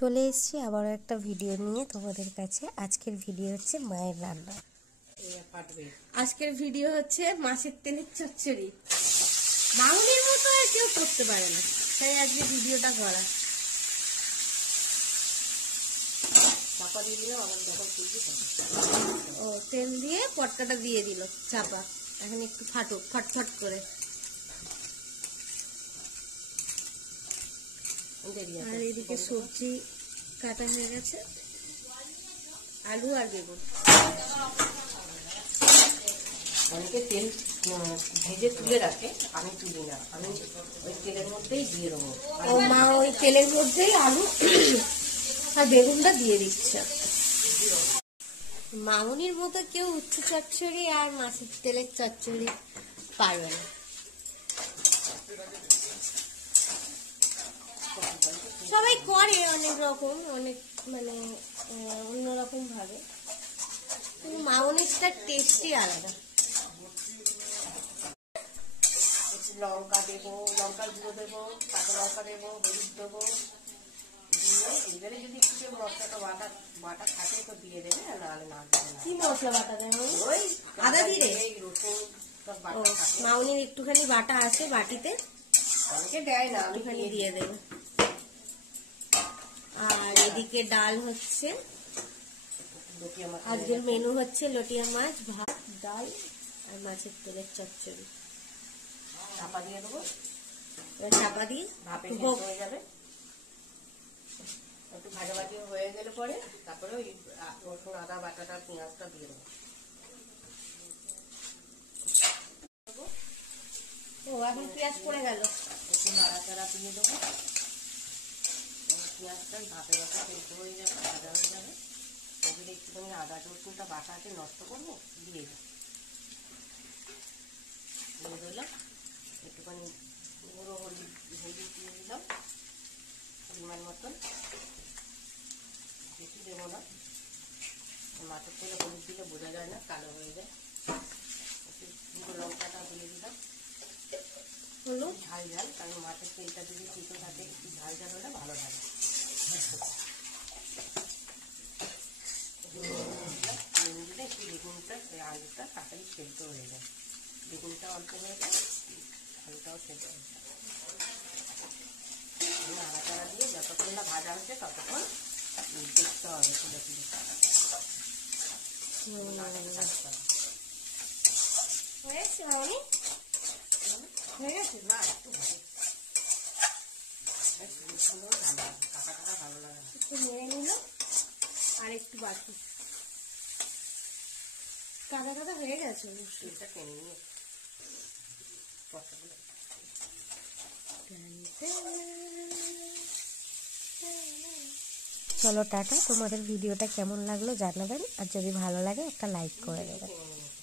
চলে এসেছি আবারও একটা ভিডিও নিয়ে তোমাদের কাছে। আজকের ভিডিও হচ্ছে মায়ের রান্না। আজকের ভিডিও হচ্ছে মাছের তেলের চচ্চড়ি। মামুনির মতো আর কেউ করতে পারে না, তাই আজকে ভিডিওটা করা। ও তেল দিয়ে পটকাটা দিয়ে দিল চাপা, এখন একটু ফাটুক ফটফট করে। আর এদিকে সবজি কাটা হয়ে গেছে, আলু আর বেগুন। অনেকে তেল ভেজে তুলে রাখে, আমি তুলি না, আমি ওই তেলের মধ্যেই দিয়ে দেবো। ও মা ওই তেলের মধ্যেই আলু আর বেগুনটা দিয়ে দিচ্ছে। মামুনির মতো কেউ উচ্ছে চচ্চড়ি আর মাছের তেলের চচ্চড়ি পারবে না। সবাই করে অনেক রকম, অনেক মানে অন্যরকম ভাবে, কিন্তু মামুনিরটা টেস্টই আলাদা। লঙ্কা দেবো, লঙ্কার গুঁড়ো দেবো, কাঁচা লঙ্কা দেবো, হলুদ দেবো, দিয়ে এবারে যদি একটু মশলাটা বাটা থাকে তো দিয়ে দেবে, নাহলে না দেবে না। কি মশলা বাটা দেয়? ওই আদা জিরে রসুন সব ও বাটা থাকে। মামুনির একটুখানি বাটা আছে বাটিতে, অনেকে দেয় না, আমি একটুখানি দিয়ে দেবে। আর এদিকে ডাল হচ্ছে, আজকের মেনু হচ্ছে লটিয়া মাছ, ভাত, ডাল আর মাছের তেলের চচ্চড়ি। চাপা দিয়ে দেবো, এবার চাপা দিয়ে ভাপে সেদ্ধ হয়ে যাবে। একটু ভাজাভাজি হয়ে গেলে পরে তারপরে ওই রসুন আদা বাটাটা পেঁয়াজটা দিয়ে দেবো। ও এখন পেঁয়াজ পড়ে গেল, একটু নাড়াচাড়া দিয়ে দেবো। পেঁয়াজটা ভাপে ভাপে সেদ্ধ হয়ে যাবে, ভাজা হয়ে যাবে। ওগুলো একটুখানি আদা রসুনটা বাটা আছে নষ্ট করবো, দিয়ে দেবো। দিয়ে দিলাম একটুখানি গুঁড়ো হলুদ দিয়ে দিলাম পরিমাণ মতন, বেশি দেবো না। মাছের তেলে হলুদ দিলে বোঝা যায় না, কালো হয়ে যায়। একটু গুঁড়ো লঙ্কাটা দিয়ে দিলাম, হলুদ ঝাল ঝাল, কারণ মাছের তেলটা যদি চিকন থাকে একটু ঝাল ঝাল হলে ভালো লাগে। দিলে একটু বেগুনটা আলুটা তাড়াতাড়ি সেদ্ধ হয়ে যায়। বেগুনটা অল্প হয়ে যায়, আলুটাও সেদ্ধ হয়ে যায়। নাড়াচাড়া দিয়ে যতক্ষণ না ভাজা হচ্ছে ততক্ষণ দেখতে হবে, তুলে তুলে হয়েছে মামুনি, হয়ে গেছে। না একটু ভালো, কাটা কাটা ভালো লাগে না। একটু নেড়ে নিল, আর একটু বাকি কাদা কাদা হয়ে গেছে। তেলটা টেনে নিয়ে পটকাগুলো চলো টাটা। তোমাদের ভিডিওটা কেমন লাগলো জানাবেন, আর যদি ভালো লাগে একটা লাইক করে দেবেন। টেনে নিয়ে